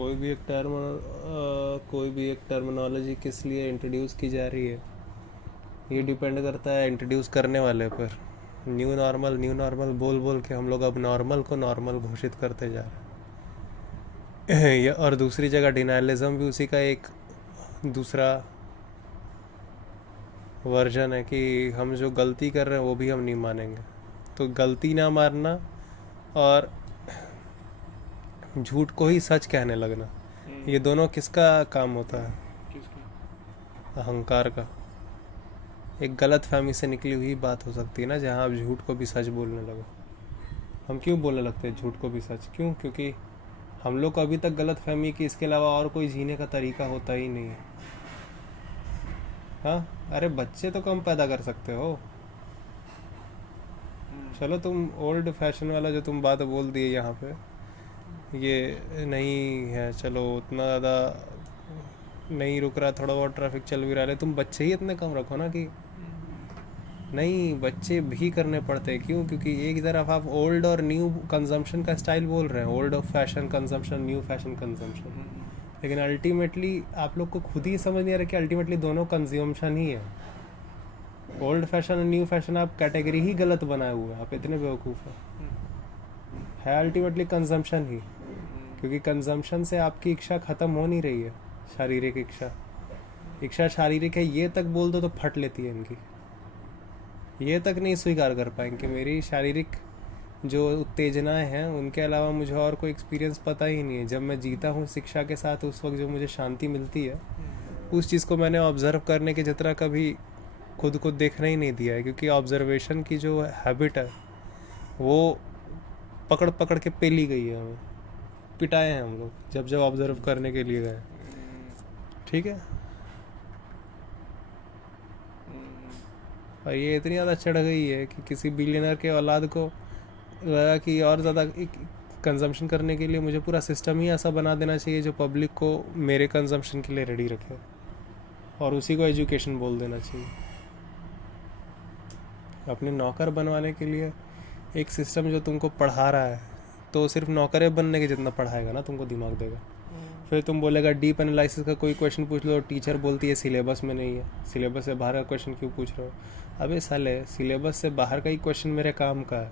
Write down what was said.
कोई भी एक टर्मिनोलॉजी किस लिए इंट्रोड्यूस की जा रही है, ये डिपेंड करता है इंट्रोड्यूस करने वाले पर। न्यू नॉर्मल बोल बोल के हम लोग अब नॉर्मल को नॉर्मल घोषित करते जा रहे हैं। और दूसरी जगह डिनायलिज्म भी उसी का एक दूसरा वर्जन है कि हम जो गलती कर रहे हैं वो भी हम नहीं मानेंगे। तो गलती ना मारना और झूठ को ही सच कहने लगना, ये दोनों किसका काम होता है? अहंकार का। एक गलत फहमी से निकली हुई बात हो सकती है ना, जहाँ आप झूठ को भी सच बोलने लगो। हम क्यों बोलने लगते हैं झूठ को भी सच? क्यों? क्योंकि हम लोग को अभी तक गलत फहमी कि इसके अलावा और कोई जीने का तरीका होता ही नहीं है। हाँ, अरे बच्चे तो कम पैदा कर सकते हो। चलो तुम ओल्ड फैशन वाला जो तुम बात बोल दिए यहाँ पे, ये नहीं है, चलो उतना ज़्यादा नहीं रुक रहा, थोड़ा बहुत ट्रैफिक चल भी रहा है, तुम बच्चे ही इतने कम रखो ना कि नहीं, बच्चे भी करने पड़ते हैं। क्यों? क्योंकि एक तरफ आप ओल्ड और न्यू कंजम्पशन का स्टाइल बोल रहे हैं, old fashion consumption, new fashion consumption, लेकिन अल्टीमेटली आप लोग को खुद ही समझ नहीं आ रहा कि अल्टीमेटली दोनों कंज्यूमशन ही है। ओल्ड फैशन और न्यू फैशन आप कैटेगरी ही गलत बनाए हुए हैं, आप इतने बेवकूफ़ है अल्टीमेटली कंजम्पशन ही। क्योंकि कंजम्पशन से आपकी इच्छा ख़त्म हो नहीं रही है, शारीरिक इच्छा शारीरिक है, ये तक बोल दो तो फट लेती है इनकी। ये तक नहीं स्वीकार कर पाएंगे मेरी शारीरिक जो उत्तेजनाएं हैं, उनके अलावा मुझे और कोई एक्सपीरियंस पता ही नहीं है। जब मैं जीता हूँ शिक्षा के साथ, उस वक्त जो मुझे शांति मिलती है, उस चीज़ को मैंने ऑब्ज़र्व करने के जितना कभी खुद को देखना ही नहीं दिया है। क्योंकि ऑब्ज़र्वेशन की जो हैबिट है वो पकड़ पकड़ के पेली गई है, हमें पिटाए हैं हम लोग जब जब ऑब्ज़र्व करने के लिए गए। ठीक है, और ये इतनी ज़्यादा चढ़ गई है कि किसी बिलियनर के औलाद को लगा कि और ज़्यादा कंजम्पशन करने के लिए मुझे पूरा सिस्टम ही ऐसा बना देना चाहिए जो पब्लिक को मेरे कंजम्पशन के लिए रेडी रखे, और उसी को एजुकेशन बोल देना चाहिए। अपने नौकर बनवाने के लिए एक सिस्टम जो तुमको पढ़ा रहा है, तो सिर्फ नौकरे बनने के जितना पढ़ाएगा ना तुमको दिमाग देगा। फिर तुम बोलेगा डीप एनालिसिस का कोई क्वेश्चन पूछ लो, टीचर बोलती है सिलेबस में नहीं है, सिलेबस से बाहर का क्वेश्चन क्यों पूछ रहे हो? अबे साले, सिलेबस से बाहर का ही क्वेश्चन मेरे काम का है।